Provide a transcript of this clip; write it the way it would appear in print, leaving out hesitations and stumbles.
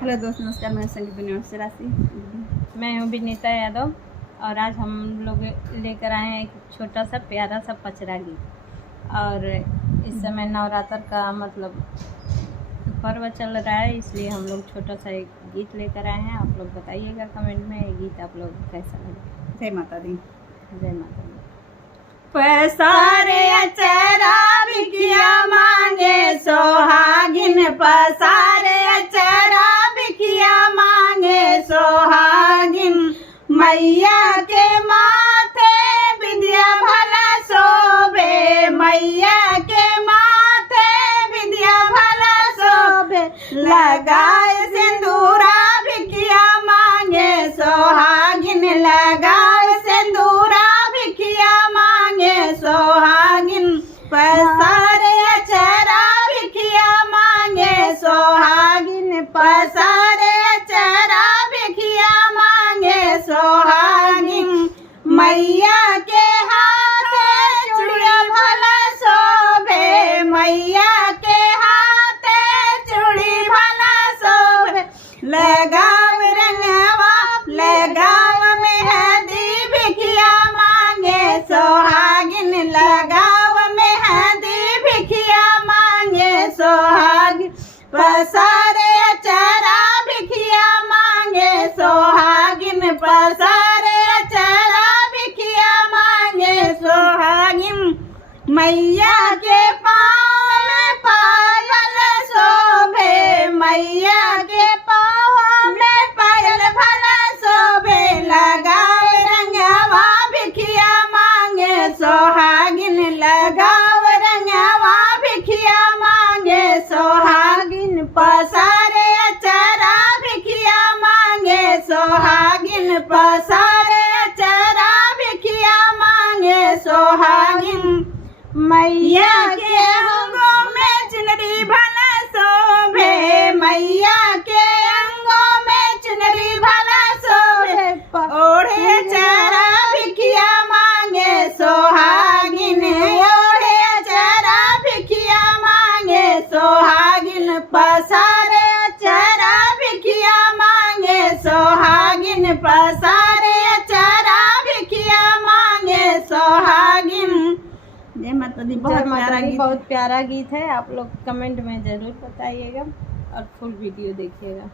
Hello दोस्त, नमस्कार। मैं संगीत यूनिवर्सिटी राशि। मैं हूँ विनीता यादव और आज हम लोग लेकर आए हैं एक छोटा सा प्यारा सा पचरा गीत। और इस समय नवरात्र का मतलब पर्व चल रहा है, इसलिए हम लोग छोटा सा एक गीत लेकर आए हैं। आप लोग बताइएगा कमेंट में ये गीत आप लोग कैसा लगे। जय माता दी। जय माता दी। पसारे अचरा बिकिया मांगे सोहागिन, पसारे अचरा बिकिया मांगे सोहागिन। मैया के माथे विद्या भला शोभे, मैया के माथे विद्या भला शोभे। लगाए सिंदूरा बिकिया मांगे सोहागिन, लगाए सिंदूरा बिकिया मांगे सोहागिन। पसारे अचरा बिकिया मांगे सोहागिन, पसारे अचरा बिकिया मांगे सोहागिन। मैया के हाथ चूड़िया भला शोभे, मैया के हाथ चूड़ी भला शोभे। लगाव रंगवा लगाव मेहंदी बिकिया मांगे सोहागिन, लगाव मेहंदी बिकिया मांगे सोहागिन। पसारे अचरा बिकिया मांगे सोहागिन, पसारे अचरा बिकिया मांगे सोहागिन। मैया के पाँव में पायल शोभे, मैया के पाँव में पायल भला शोभे। लगाव रंगवा बिकिया मांगे सोहागिन, लगाव रंगवा बिकिया मांगे सोहागिन। पसारे अचरा बिकिया मांगे सोहागिन, पसारे अचरा बिकिया मांगे सोहागिन। मैया के अंगों में चुनरी भला शोभे, मैया के अंगों में चुनरी भला शोभे। ओढ़े चरा बिकिया मांगे सोहागिन, ओढ़े चरा बिकिया मांगे सोहागिन। पसारे अचरा बिकिया मांगे सोहागिन, पसारे अचरा बिकिया मांगे सोहागिन। जय माता दी। बहुत प्यारा गीत है। आप लोग कमेंट में ज़रूर बताइएगा और फुल वीडियो देखिएगा।